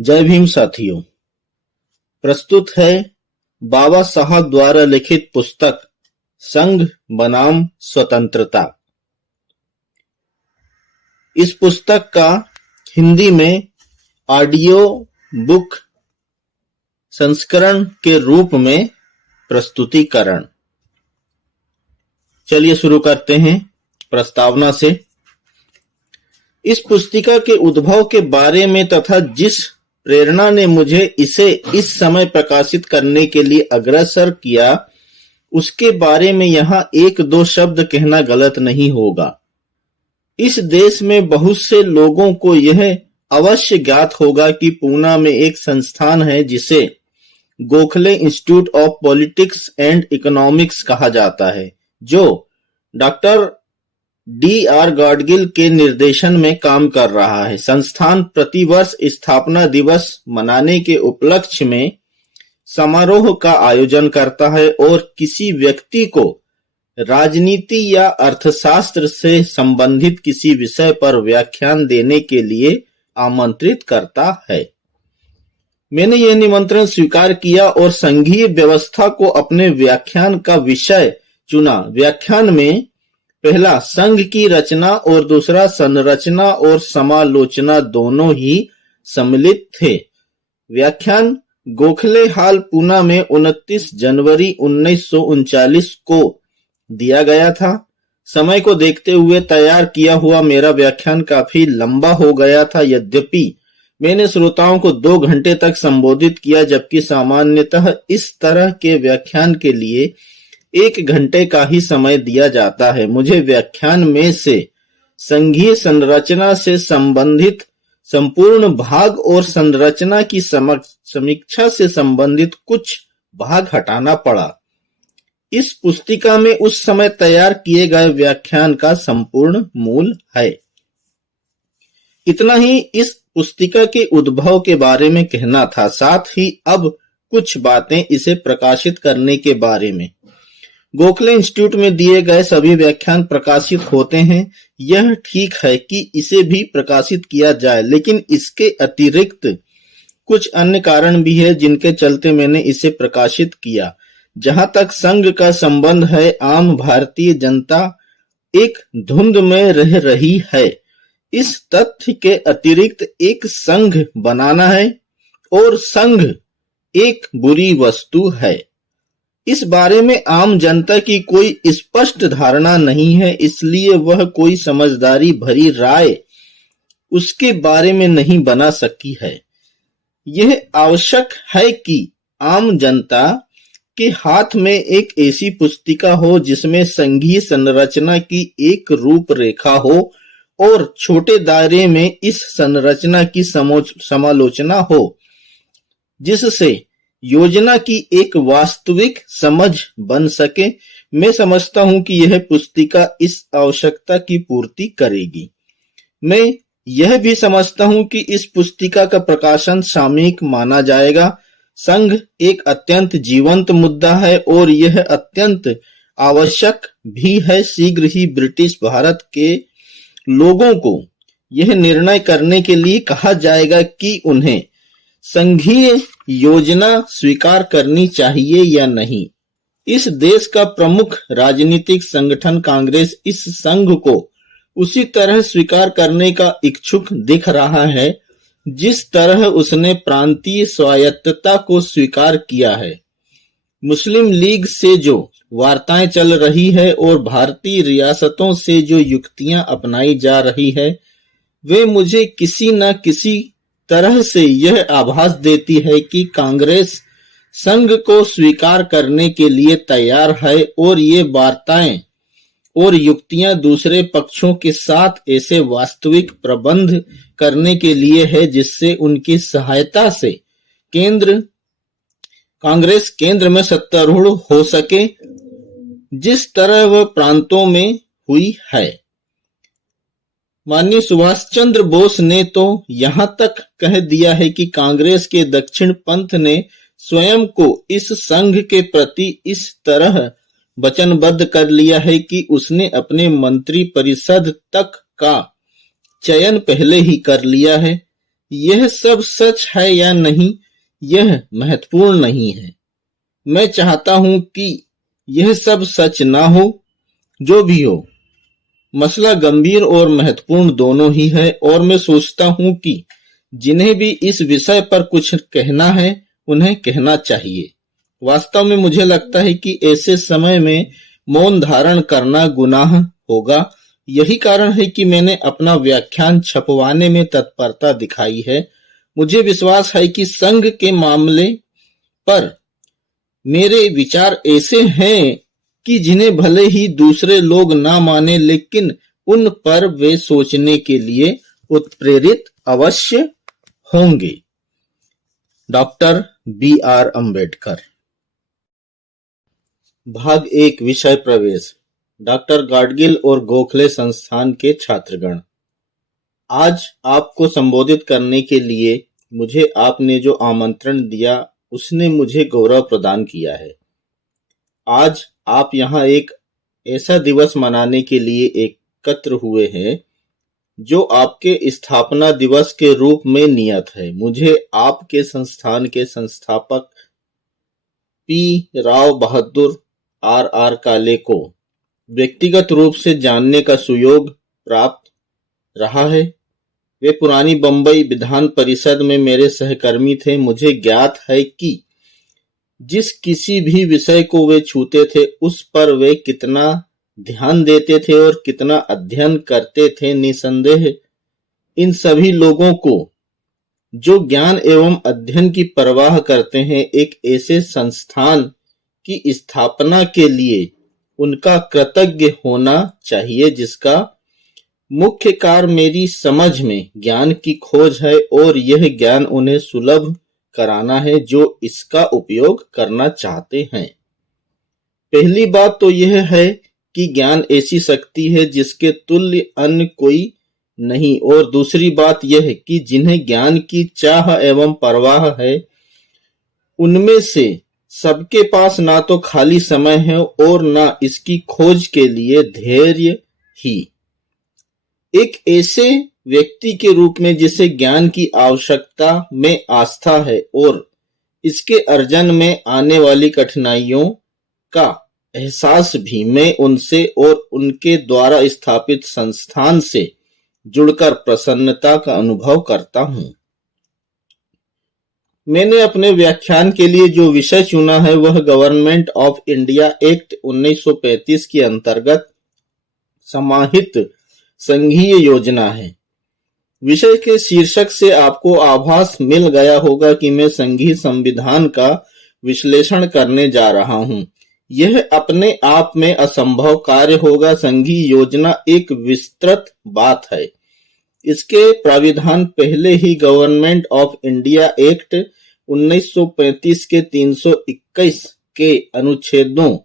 जय भीम साथियों। प्रस्तुत है बाबा साहब द्वारा लिखित पुस्तक संघ बनाम स्वतंत्रता। इस पुस्तक का हिंदी में ऑडियो बुक संस्करण के रूप में प्रस्तुतिकरण। चलिए शुरू करते हैं प्रस्तावना से। इस पुस्तिका के उद्भव के बारे में तथा जिस प्रेरणा ने मुझे इसे इस समय प्रकाशित करने के लिए अग्रसर किया, उसके बारे में यहाँ एक दो शब्द कहना गलत नहीं होगा। इस देश में बहुत से लोगों को यह अवश्य ज्ञात होगा कि पूना में एक संस्थान है जिसे Gokhale institute of politics and economics कहा जाता है, जो डॉक्टर D.R. गाडगिल के निर्देशन में काम कर रहा है। संस्थान प्रतिवर्ष स्थापना दिवस मनाने के उपलक्ष्य में समारोह का आयोजन करता है और किसी व्यक्ति को राजनीति या अर्थशास्त्र से संबंधित किसी विषय पर व्याख्यान देने के लिए आमंत्रित करता है। मैंने यह निमंत्रण स्वीकार किया और संघीय व्यवस्था को अपने व्याख्यान का विषय चुना। व्याख्यान में पहला संघ की रचना और दूसरा संरचना और समालोचना दोनों ही सम्मिलित थे। व्याख्यान गोखले हाल पूना में 29 जनवरी 1939 को दिया गया था। समय को देखते हुए तैयार किया हुआ मेरा व्याख्यान काफी लंबा हो गया था। यद्यपि मैंने श्रोताओं को 2 घंटे तक संबोधित किया, जबकि सामान्यतः इस तरह के व्याख्यान के लिए 1 घंटे का ही समय दिया जाता है। मुझे व्याख्यान में से संघीय संरचना से संबंधित संपूर्ण भाग और संरचना की समीक्षा से संबंधित कुछ भाग हटाना पड़ा। इस पुस्तिका में उस समय तैयार किए गए व्याख्यान का संपूर्ण मूल है। इतना ही इस पुस्तिका के उद्भव के बारे में कहना था। साथ ही अब कुछ बातें इसे प्रकाशित करने के बारे में। गोखले इंस्टीट्यूट में दिए गए सभी व्याख्यान प्रकाशित होते हैं। यह ठीक है कि इसे भी प्रकाशित किया जाए, लेकिन इसके अतिरिक्त कुछ अन्य कारण भी है जिनके चलते मैंने इसे प्रकाशित किया। जहां तक संघ का संबंध है, आम भारतीय जनता एक धुंध में रह रही है। इस तथ्य के अतिरिक्त एक संघ बनाना है और संघ एक बुरी वस्तु है, इस बारे में आम जनता की कोई स्पष्ट धारणा नहीं है। इसलिए वह कोई समझदारी भरी राय उसके बारे में नहीं बना सकी है। यह आवश्यक है कि आम जनता के हाथ में एक ऐसी पुस्तिका हो जिसमें संघीय संरचना की एक रूपरेखा हो और छोटे दायरे में इस संरचना की समालोचना हो, जिससे योजना की एक वास्तविक समझ बन सके। मैं समझता हूं कि यह पुस्तिका इस आवश्यकता की पूर्ति करेगी। मैं यह भी समझता हूं कि इस पुस्तिका का प्रकाशन सामयिक माना जाएगा। संघ एक अत्यंत जीवंत मुद्दा है और यह अत्यंत आवश्यक भी है। शीघ्र ही ब्रिटिश भारत के लोगों को यह निर्णय करने के लिए कहा जाएगा कि उन्हें संघीय योजना स्वीकार करनी चाहिए या नहीं। इस देश का प्रमुख राजनीतिक संगठन कांग्रेस इस संघ को उसी तरह स्वीकार करने का इच्छुक दिख रहा है जिस तरह उसने प्रांतीय स्वायत्तता को स्वीकार किया है। मुस्लिम लीग से जो वार्ताएं चल रही है और भारतीय रियासतों से जो युक्तियां अपनाई जा रही है, वे मुझे किसी न किसी तरह से यह आभास देती है कि कांग्रेस संघ को स्वीकार करने के लिए तैयार है और ये वार्ताएं और युक्तियां दूसरे पक्षों के साथ ऐसे वास्तविक प्रबंध करने के लिए है जिससे उनकी सहायता से कांग्रेस केंद्र में सत्तारूढ़ हो सके, जिस तरह वह प्रांतों में हुई है। माननीय सुभाष चंद्र बोस ने तो यहां तक कह दिया है कि कांग्रेस के दक्षिण पंथ ने स्वयं को इस संघ के प्रति इस तरह वचनबद्ध कर लिया है कि उसने अपने मंत्री परिषद तक का चयन पहले ही कर लिया है। यह सब सच है या नहीं, यह महत्वपूर्ण नहीं है। मैं चाहता हूं कि यह सब सच ना हो। जो भी हो, मसला गंभीर और महत्वपूर्ण दोनों ही है और मैं सोचता हूं कि जिन्हें भी इस विषय पर कुछ कहना है उन्हें कहना चाहिए। वास्तव में मुझे लगता है कि ऐसे समय में मौन धारण करना गुनाह होगा। यही कारण है कि मैंने अपना व्याख्यान छपवाने में तत्परता दिखाई है। मुझे विश्वास है कि संघ के मामले पर मेरे विचार ऐसे हैं कि जिन्हें भले ही दूसरे लोग ना माने, लेकिन उन पर वे सोचने के लिए उत्प्रेरित अवश्य होंगे। Doctor B.R. अम्बेडकर। भाग 1 विषय प्रवेश। डॉक्टर गाडगिल और गोखले संस्थान के छात्रगण, आज आपको संबोधित करने के लिए मुझे आपने जो आमंत्रण दिया उसने मुझे गौरव प्रदान किया है। आज आप यहाँ एक ऐसा दिवस मनाने के लिए एकत्र हुए हैं जो आपके स्थापना दिवस के रूप में नियत है। मुझे आपके संस्थान के संस्थापक P. राव बहादुर R.R. काले को व्यक्तिगत रूप से जानने का सुयोग प्राप्त रहा है। वे पुरानी बंबई विधान परिषद में मेरे सहकर्मी थे। मुझे ज्ञात है कि जिस किसी भी विषय को वे छूते थे उस पर वे कितना ध्यान देते थे और कितना अध्ययन करते थे। निसंदेह इन सभी लोगों को जो ज्ञान एवं अध्ययन की परवाह करते हैं, एक ऐसे संस्थान की स्थापना के लिए उनका कृतज्ञ होना चाहिए जिसका मुख्य कार्य मेरी समझ में ज्ञान की खोज है और यह ज्ञान उन्हें सुलभ कराना है जो इसका उपयोग करना चाहते हैं। पहली बात तो यह है कि ज्ञान ऐसी शक्ति है जिसके तुल्य अन्य कोई नहीं, और दूसरी बात यह है कि जिन्हें ज्ञान की चाह एवं परवाह है उनमें से सबके पास ना तो खाली समय है और ना इसकी खोज के लिए धैर्य ही। एक ऐसे व्यक्ति के रूप में जिसे ज्ञान की आवश्यकता में आस्था है और इसके अर्जन में आने वाली कठिनाइयों का एहसास भी, मैं उनसे और उनके द्वारा स्थापित संस्थान से जुड़कर प्रसन्नता का अनुभव करता हूं। मैंने अपने व्याख्यान के लिए जो विषय चुना है वह गवर्नमेंट ऑफ इंडिया एक्ट 1935 के अंतर्गत समाहित संघीय योजना है। विषय के शीर्षक से आपको आभास मिल गया होगा कि मैं संघीय संविधान का विश्लेषण करने जा रहा हूं। यह अपने आप में असंभव कार्य होगा। संघीय योजना एक विस्तृत बात है। इसके प्राविधान पहले ही गवर्नमेंट ऑफ इंडिया एक्ट 1935 के 321 के अनुच्छेदों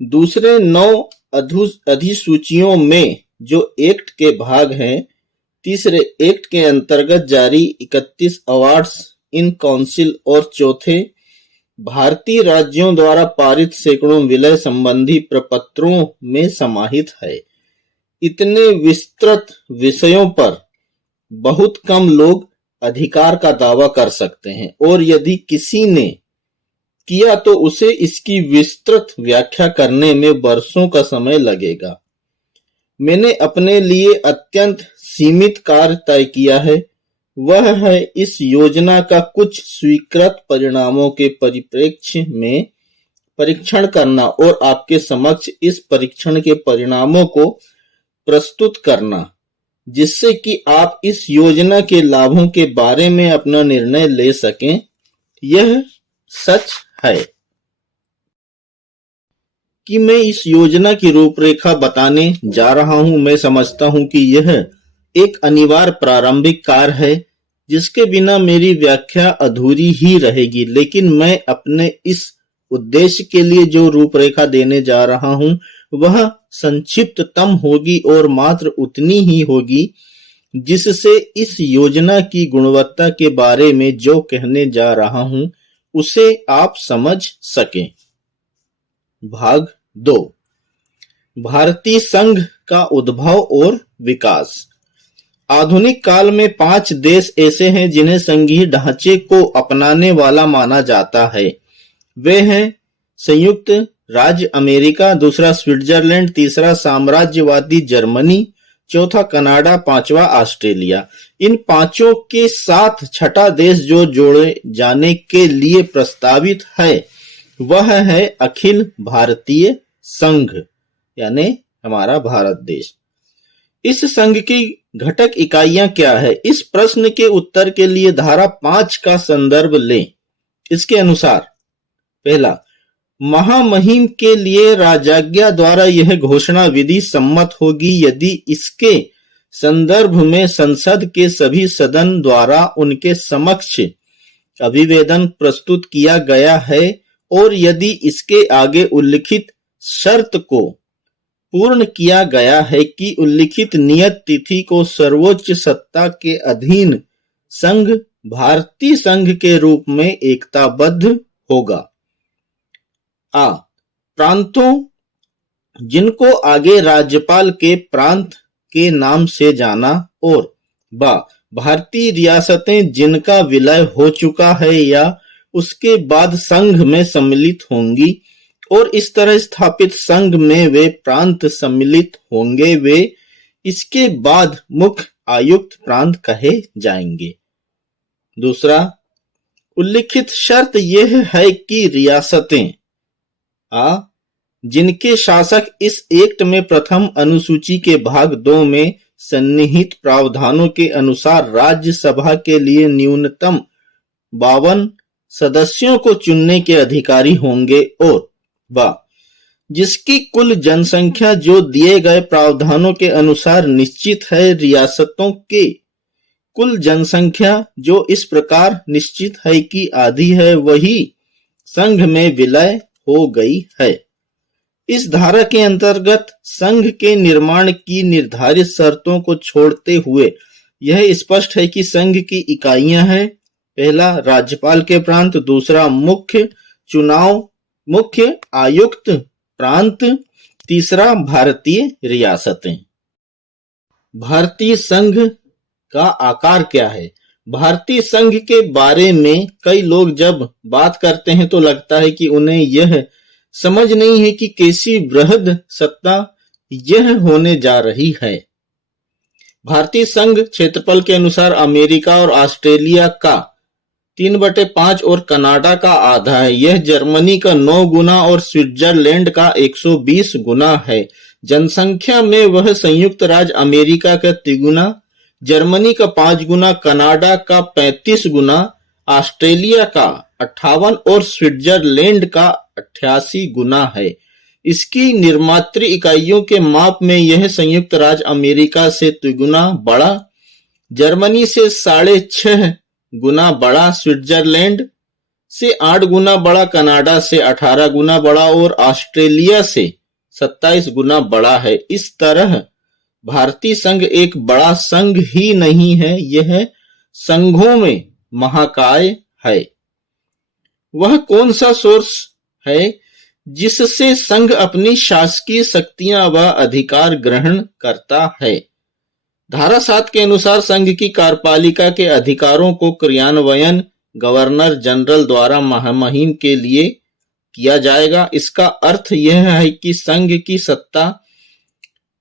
दूसरे 9 अधिसूचियों में जो एक्ट के भाग हैं, तीसरे एक्ट के अंतर्गत जारी 31 अवार्ड्स इन काउंसिल और चौथे भारतीय राज्यों द्वारा पारित सैकड़ों विलय संबंधी प्रपत्रों में समाहित है। इतने विस्तृत विषयों पर बहुत कम लोग अधिकार का दावा कर सकते हैं और यदि किसी ने किया तो उसे इसकी विस्तृत व्याख्या करने में वर्षों का समय लगेगा। मैंने अपने लिए अत्यंत सीमित कार्य तय किया है, वह है इस योजना का कुछ स्वीकृत परिणामों के परिप्रेक्ष्य में परीक्षण करना और आपके समक्ष इस परीक्षण के परिणामों को प्रस्तुत करना, जिससे कि आप इस योजना के लाभों के बारे में अपना निर्णय ले सकें। यह सच है कि मैं इस योजना की रूपरेखा बताने जा रहा हूं। मैं समझता हूं कि यह एक अनिवार्य प्रारंभिक कार्य है जिसके बिना मेरी व्याख्या अधूरी ही रहेगी, लेकिन मैं अपने इस उद्देश्य के लिए जो रूपरेखा देने जा रहा हूं वह संक्षिप्ततम होगी और मात्र उतनी ही होगी जिससे इस योजना की गुणवत्ता के बारे में जो कहने जा रहा हूं उसे आप समझ सकें। भाग 2 भारतीय संघ का उद्भव और विकास। आधुनिक काल में 5 देश ऐसे हैं जिन्हें संघीय ढांचे को अपनाने वाला माना जाता है। वे हैं संयुक्त राज्य अमेरिका, दूसरा स्विट्जरलैंड, तीसरा साम्राज्यवादी जर्मनी, चौथा कनाडा, पांचवा ऑस्ट्रेलिया। इन पांचों के साथ छठा देश जो जोड़े जाने के लिए प्रस्तावित है वह है अखिल भारतीय संघ, यानी हमारा भारत देश। इस संघ की घटक इकाइयां क्या है? इस प्रश्न के उत्तर के लिए धारा 5 का संदर्भ लें। इसके अनुसार पहला, महामहिम के लिए राजाज्ञा द्वारा यह घोषणा विधि सम्मत होगी यदि इसके संदर्भ में संसद के सभी सदन द्वारा उनके समक्ष अभिवेदन प्रस्तुत किया गया है और यदि इसके आगे उल्लिखित शर्त को पूर्ण किया गया है कि उल्लिखित नियत तिथि को सर्वोच्च सत्ता के अधीन संघ भारतीय संघ के रूप में एकताबद्ध होगा। आ, प्रांतों जिनको आगे राज्यपाल के प्रांत के नाम से जाना, और बा, भारतीय रियासतें जिनका विलय हो चुका है या उसके बाद संघ में सम्मिलित होंगी और इस तरह स्थापित संघ में वे प्रांत सम्मिलित होंगे, वे इसके बाद मुख्य आयुक्त प्रांत कहे जाएंगे। दूसरा, उल्लिखित शर्त यह है कि रियासतें जिनके शासक इस एक्ट में प्रथम अनुसूची के भाग 2 में सन्निहित प्रावधानों के अनुसार राज्यसभा के लिए न्यूनतम 52 सदस्यों को चुनने के अधिकारी होंगे, और जिसकी कुल जनसंख्या जो दिए गए प्रावधानों के अनुसार निश्चित है, रियासतों के कुल जनसंख्या जो इस प्रकार निश्चित है कि आधी है, वही संघ में विलय हो गई है। इस धारा के अंतर्गत संघ के निर्माण की निर्धारित शर्तों को छोड़ते हुए यह स्पष्ट है कि संघ की इकाइयां हैं, पहला राज्यपाल के प्रांत, दूसरा मुख्य आयुक्त प्रांत, तीसरा भारतीय रियासतें। भारतीय संघ का आकार क्या है? भारतीय संघ के बारे में कई लोग जब बात करते हैं तो लगता है कि उन्हें यह समझ नहीं है कि कैसी बृहद सत्ता यह होने जा रही है। भारतीय संघ क्षेत्रफल के अनुसार अमेरिका और ऑस्ट्रेलिया का 3/5 और कनाडा का आधा है। यह जर्मनी का 9 गुना और स्विट्जरलैंड का 120 गुना है। जनसंख्या में वह संयुक्त राज्य अमेरिका का 3 गुना, जर्मनी का 5 गुना, कनाडा का 35 गुना, ऑस्ट्रेलिया का 58 और स्विट्जरलैंड का 88 गुना है। इसकी निर्मात्र इकाइयों के माप में यह संयुक्त राज्य अमेरिका से 3 गुना बड़ा, जर्मनी से 6.5 गुना बड़ा, स्विट्जरलैंड से 8 गुना बड़ा, कनाडा से 18 गुना बड़ा और ऑस्ट्रेलिया से 27 गुना बड़ा है। इस तरह भारतीय संघ एक बड़ा संघ ही नहीं है, यह संघों में महाकाय है। वह कौन सा सोर्स है जिससे संघ अपनी शासकीय शक्तियां व अधिकार ग्रहण करता है? धारा 7 के अनुसार संघ की कार्यपालिका के अधिकारों को क्रियान्वयन गवर्नर जनरल द्वारा महामहिम के लिए किया जाएगा। इसका अर्थ यह है कि संघ की सत्ता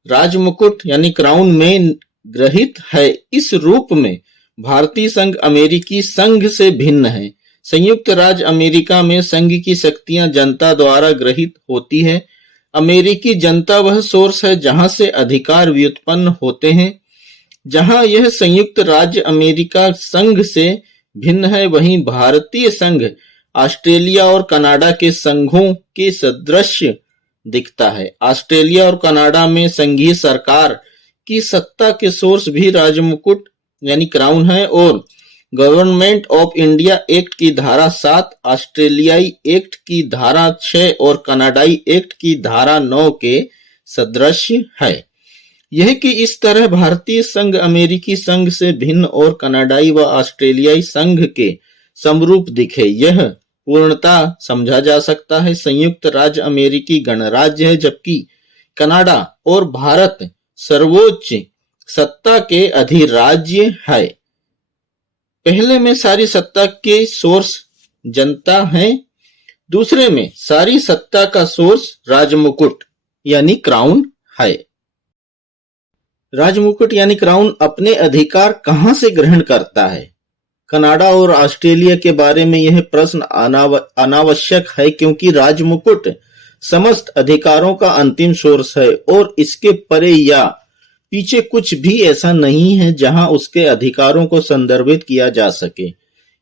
राजमुकुट यानी क्राउन में ग्रहित है। इस रूप में भारतीय संघ अमेरिकी संघ से भिन्न है। संयुक्त राज्य अमेरिका में संघ की शक्तियां जनता द्वारा ग्रहित होती है। अमेरिकी जनता वह सोर्स है जहां से अधिकार व्युत्पन्न होते हैं। जहां यह संयुक्त राज्य अमेरिका संघ से भिन्न है, वहीं भारतीय संघ ऑस्ट्रेलिया और कनाडा के संघों के सदृश दिखता है। ऑस्ट्रेलिया और कनाडा में संघीय सरकार की सत्ता के सोर्स भी राजमुकुट यानी क्राउन है और गवर्नमेंट ऑफ इंडिया एक्ट की धारा 7, ऑस्ट्रेलियाई एक्ट की धारा 6 और कनाडाई एक्ट की धारा 9 के सदृश है। यह कि इस तरह भारतीय संघ अमेरिकी संघ से भिन्न और कनाडाई व ऑस्ट्रेलियाई संघ के समरूप दिखे, यह पूर्णता समझा जा सकता है। संयुक्त राज्य अमेरिकी गणराज्य है, जबकि कनाडा और भारत सर्वोच्च सत्ता के अधिराज्य है। पहले में सारी सत्ता के सोर्स जनता है, दूसरे में सारी सत्ता का सोर्स राजमुकुट यानी क्राउन है। राजमुकुट यानी क्राउन अपने अधिकार कहां से ग्रहण करता है? कनाडा और ऑस्ट्रेलिया के बारे में यह प्रश्न अनावश्यक है, क्योंकि राजमुकुट समस्त अधिकारों का अंतिम सोर्स है और इसके परे या पीछे कुछ भी ऐसा नहीं है जहां उसके अधिकारों को संदर्भित किया जा सके।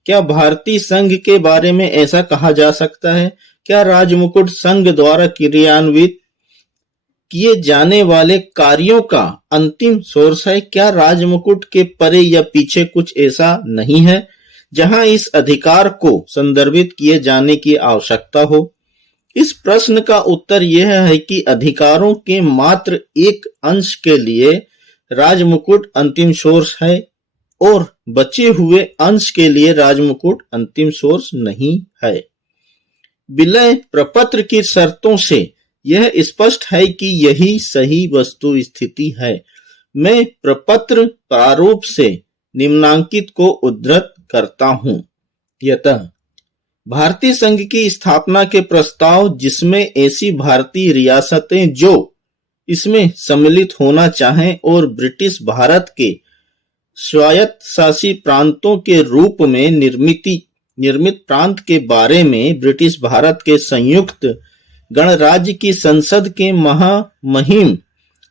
क्या भारतीय संघ के बारे में ऐसा कहा जा सकता है? क्या राजमुकुट संघ द्वारा क्रियान्वित किए जाने वाले कार्यों का अंतिम सोर्स है? क्या राजमुकुट के परे या पीछे कुछ ऐसा नहीं है जहां इस अधिकार को संदर्भित किए जाने की आवश्यकता हो? इस प्रश्न का उत्तर यह है कि अधिकारों के मात्र एक अंश के लिए राजमुकुट अंतिम सोर्स है और बचे हुए अंश के लिए राजमुकुट अंतिम सोर्स नहीं है। विलय प्रपत्र की शर्तों से यह स्पष्ट है कि यही सही वस्तु स्थिति है। मैं प्रपत्र प्रारूप से निम्नांकित को उद्धृत करता हूं। यतः भारतीय संघ की स्थापना के प्रस्ताव, जिसमें ऐसी भारतीय रियासतें जो इसमें सम्मिलित होना चाहें और ब्रिटिश भारत के स्वायत्त शासी प्रांतों के रूप में निर्मित प्रांत के बारे में ब्रिटिश भारत के संयुक्त गणराज्य की संसद के महामहिम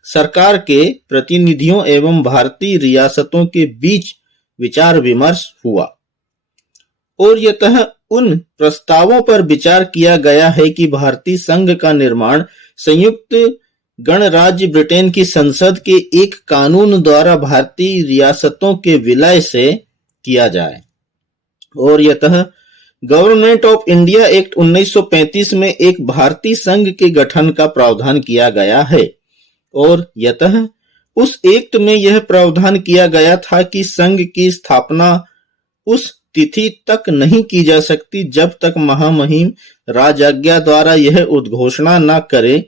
सरकार के प्रतिनिधियों एवं भारतीय रियासतों के बीच विचार विमर्श हुआ और यतः उन प्रस्तावों पर विचार किया गया है कि भारतीय संघ का निर्माण संयुक्त गणराज्य ब्रिटेन की संसद के एक कानून द्वारा भारतीय रियासतों के विलय से किया जाए और यतः गवर्नमेंट ऑफ इंडिया एक्ट 1935 में एक भारतीय संघ के गठन का प्रावधान किया गया है और यतः उस एक्ट में यह प्रावधान किया गया था कि संघ की स्थापना उस तिथि तक नहीं की जा सकती जब तक महामहिम राजाज्ञा द्वारा यह उद्घोषणा न करे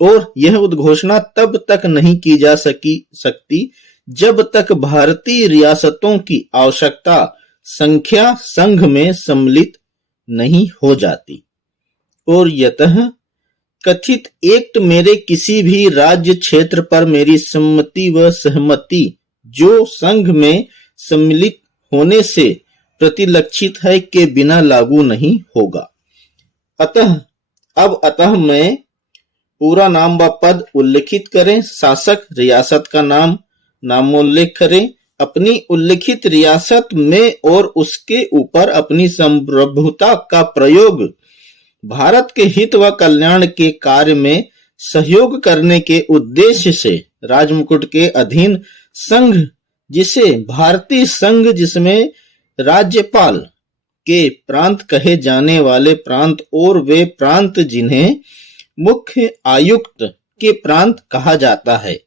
और यह उद्घोषणा तब तक नहीं की जा सकती जब तक भारतीय रियासतों की आवश्यकता संख्या संघ में सम्मिलित नहीं हो जाती और यतः कथित एक्ट मेरे किसी भी राज्य क्षेत्र पर मेरी सम्मति व सहमति जो संघ में सम्मिलित होने से प्रतिलक्षित है के बिना लागू नहीं होगा। अतः मैं पूरा नाम व पद उल्लिखित करें, शासक रियासत का नामोल्लेख करें, अपनी उल्लिखित रियासत में और उसके ऊपर अपनी संप्रभुता का प्रयोग भारत के हित व कल्याण के कार्य में सहयोग करने के उद्देश्य से राजमुकुट के अधीन संघ, जिसे भारतीय संघ जिसमें राज्यपाल के प्रांत कहे जाने वाले प्रांत और वे प्रांत जिन्हें मुख्य आयुक्त के प्रांत कहा जाता है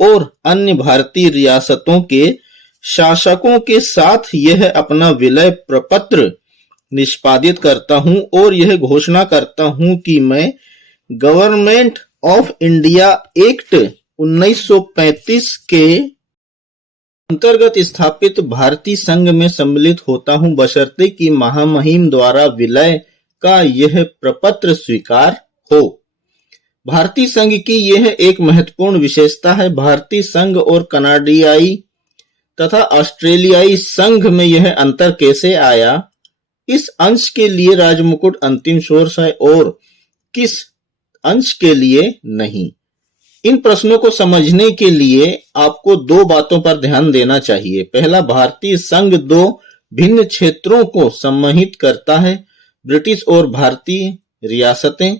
और अन्य भारतीय रियासतों के शासकों के साथ यह अपना विलय प्रपत्र निष्पादित करता हूं और यह घोषणा करता हूं कि मैं गवर्नमेंट ऑफ इंडिया एक्ट 1935 के अंतर्गत स्थापित भारतीय संघ में सम्मिलित होता हूं, बशर्ते कि महामहिम द्वारा विलय का यह प्रपत्र स्वीकार हो। भारतीय संघ की यह एक महत्वपूर्ण विशेषता है। भारतीय संघ और कनाडियाई तथा ऑस्ट्रेलियाई संघ में यह अंतर कैसे आया? इस अंश के लिए राजमुकुट अंतिम सोर्स है और किस अंश के लिए नहीं? इन प्रश्नों को समझने के लिए आपको दो बातों पर ध्यान देना चाहिए। पहला, भारतीय संघ दो भिन्न क्षेत्रों को सम्मिलित करता है, ब्रिटिश और भारतीय रियासतें।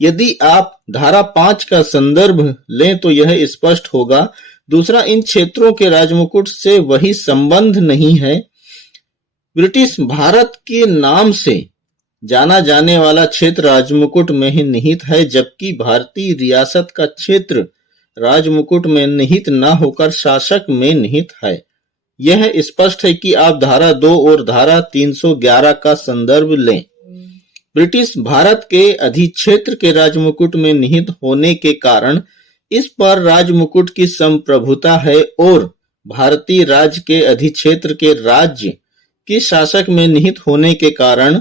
यदि आप धारा 5 का संदर्भ लें तो यह स्पष्ट होगा। दूसरा, इन क्षेत्रों के राजमुकुट से वही संबंध नहीं है। ब्रिटिश भारत के नाम से जाना जाने वाला क्षेत्र राजमुकुट में ही निहित है, जबकि भारतीय रियासत का क्षेत्र राजमुकुट में निहित न होकर शासक में निहित है। यह स्पष्ट है कि आप धारा 2 और धारा 311 का संदर्भ लें। ब्रिटिश भारत के अधिक्षेत्र के राजमुकुट में निहित होने के कारण इस पर राजमुकुट की संप्रभुता है और भारतीय राज्य के अधिक्षेत्र के राज्य के शासक में निहित होने के कारण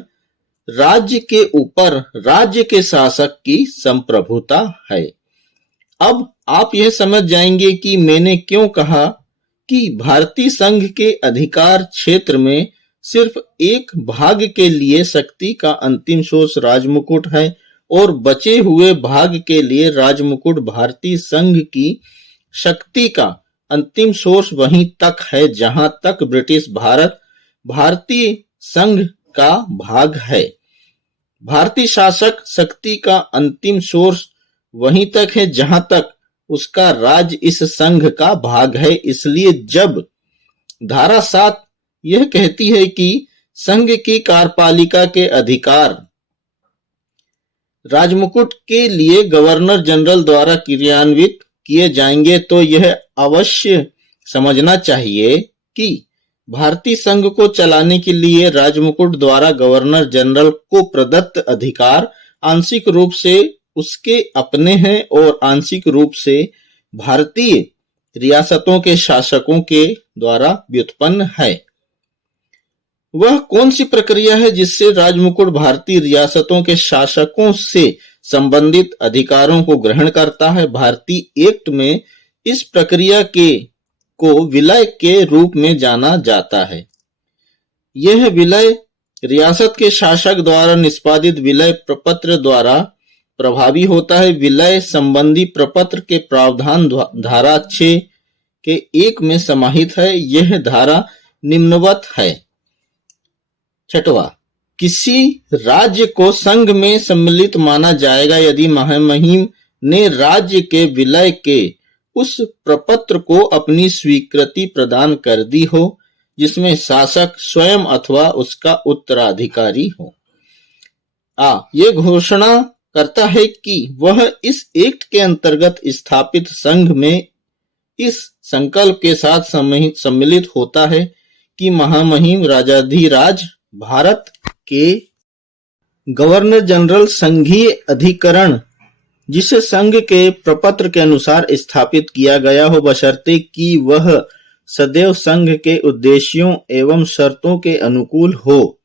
राज्य के ऊपर राज्य के शासक की संप्रभुता है। अब आप यह समझ जाएंगे कि मैंने क्यों कहा कि भारतीय संघ के अधिकार क्षेत्र में सिर्फ एक भाग के लिए शक्ति का अंतिम सोर्स राजमुकुट है और बचे हुए भाग के लिए राजमुकुट भारतीय संघ की शक्ति का अंतिम सोर्स वहीं तक है जहां तक ब्रिटिश भारत भारतीय संघ का भाग है। भारतीय शासक शक्ति का अंतिम सोर्स वहीं तक है जहां तक उसका राज्य इस संघ का भाग है। इसलिए जब धारा 7 यह कहती है कि संघ की कार्यपालिका के अधिकार राजमुकुट के लिए गवर्नर जनरल द्वारा क्रियान्वित किए जाएंगे, तो यह अवश्य समझना चाहिए कि भारतीय संघ को चलाने के लिए राजमुकुट द्वारा गवर्नर जनरल को प्रदत्त अधिकार आंशिक रूप से उसके अपने हैं और आंशिक रूप से भारतीय रियासतों के शासकों के द्वारा व्युत्पन्न है। वह कौन सी प्रक्रिया है जिससे राजमुकुट भारतीय रियासतों के शासकों से संबंधित अधिकारों को ग्रहण करता है? भारतीय एक्ट में इस प्रक्रिया को विलय के रूप में जाना जाता है। यह विलय रियासत के शासक द्वारा निष्पादित विलय प्रपत्र द्वारा प्रभावी होता है। विलय संबंधी प्रपत्र के प्रावधान धारा 6 के 1 में समाहित है। यह धारा निम्नवत है। 6वां, किसी राज्य को संघ में सम्मिलित माना जाएगा यदि महामहिम ने राज्य के विलय के उस प्रपत्र को अपनी स्वीकृति प्रदान कर दी हो जिसमें शासक स्वयं अथवा उसका उत्तराधिकारी हो। यह घोषणा करता है कि वह इस एक्ट के अंतर्गत स्थापित संघ में इस संकल्प के साथ सम्मिलित होता है कि महामहिम राजाधिराज भारत के गवर्नर जनरल संघीय अधिकरण जिसे संघ के प्रपत्र के अनुसार स्थापित किया गया हो, बशर्ते कि वह सदैव संघ के उद्देश्यों एवं शर्तों के अनुकूल हो,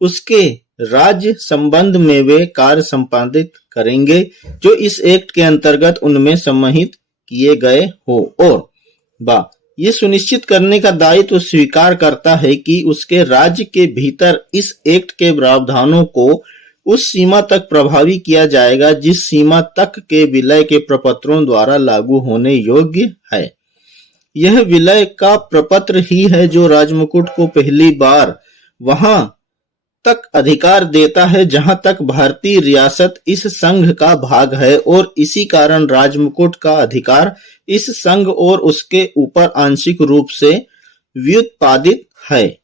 उसके राज्य संबंध में वे कार्य संपादित करेंगे जो इस एक्ट के अंतर्गत उनमें सम्मिलित किए गए हो, और ये सुनिश्चित करने का दायित्व स्वीकार करता है कि उसके राज्य के भीतर इस एक्ट के प्रावधानों को उस सीमा तक प्रभावी किया जाएगा जिस सीमा तक के विलय के प्रपत्रों द्वारा लागू होने योग्य है। यह विलय का प्रपत्र ही है जो राजमुकुट को पहली बार वहां तक अधिकार देता है जहां तक भारतीय रियासत इस संघ का भाग है, और इसी कारण राजमुकुट का अधिकार इस संघ और उसके ऊपर आंशिक रूप से व्युत्पादित है।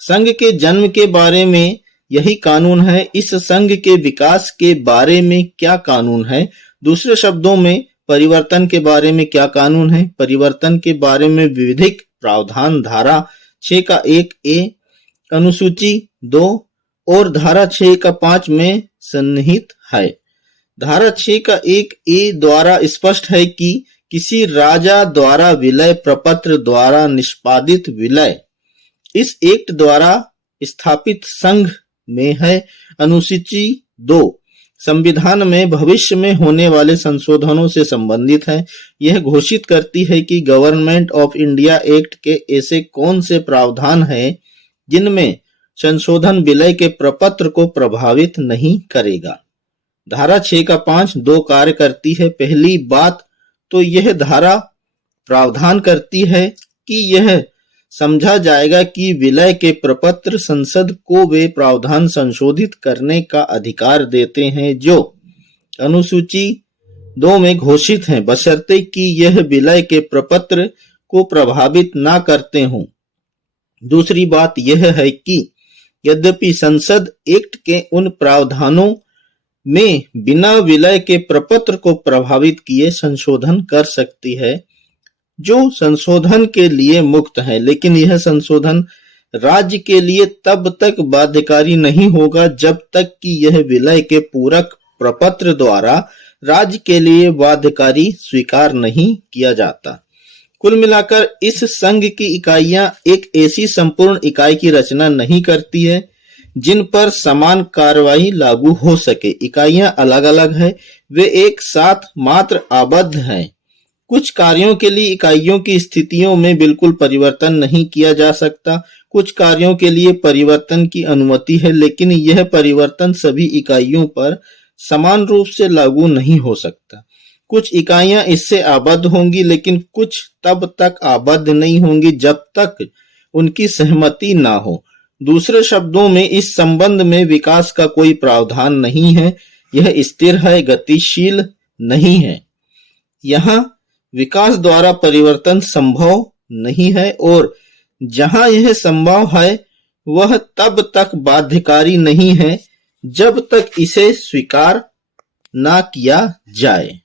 संघ के जन्म के बारे में यही कानून है। इस संघ के विकास के बारे में क्या कानून है? दूसरे शब्दों में परिवर्तन के बारे में क्या कानून है? परिवर्तन के बारे में विधिक प्रावधान धारा 6 का 1A, अनुसूची 2 और धारा 6 का 5 में सन्निहित है। धारा 6 का 1A द्वारा स्पष्ट है कि किसी राजा द्वारा विलय प्रपत्र द्वारा निष्पादित विलय इस एक्ट द्वारा स्थापित संघ में है। अनुसूची 2 संविधान में भविष्य में होने वाले संशोधनों से संबंधित है। यह घोषित करती है कि गवर्नमेंट ऑफ इंडिया एक्ट के ऐसे कौन से प्रावधान हैं जिनमें संशोधन विलय के प्रपत्र को प्रभावित नहीं करेगा। धारा 6 का 5 2 कार्य करती है। पहली बात तो यह धारा प्रावधान करती है कि यह समझा जाएगा कि विलय के प्रपत्र संसद को वे प्रावधान संशोधित करने का अधिकार देते हैं जो अनुसूची 2 में घोषित हैं, बशर्ते कि यह विलय के प्रपत्र को प्रभावित ना करते हों। दूसरी बात यह है कि यद्यपि संसद एक्ट के उन प्रावधानों में बिना विलय के प्रपत्र को प्रभावित किए संशोधन कर सकती है जो संशोधन के लिए मुक्त है, लेकिन यह संशोधन राज्य के लिए तब तक बाध्यकारी नहीं होगा जब तक कि यह विलय के पूरक प्रपत्र द्वारा राज्य के लिए बाध्यकारी स्वीकार नहीं किया जाता। कुल मिलाकर इस संघ की इकाइयां एक ऐसी संपूर्ण इकाई की रचना नहीं करती है जिन पर समान कार्रवाई लागू हो सके। इकाइयां अलग अलग है, वे एक साथ मात्र आबद्ध हैं। कुछ कार्यों के लिए इकाइयों की स्थितियों में बिल्कुल परिवर्तन नहीं किया जा सकता। कुछ कार्यों के लिए परिवर्तन की अनुमति है, लेकिन यह परिवर्तन सभी इकाइयों पर समान रूप से लागू नहीं हो सकता। कुछ इकाइयां इससे आबद्ध होंगी, लेकिन कुछ तब तक आबद्ध नहीं होंगी जब तक उनकी सहमति ना हो। दूसरे शब्दों में, इस संबंध में विकास का कोई प्रावधान नहीं है। यह स्थिर है, गतिशील नहीं है। यहाँ विकास द्वारा परिवर्तन संभव नहीं है, और जहां यह संभव है वह तब तक बाध्यकारी नहीं है जब तक इसे स्वीकार ना किया जाए।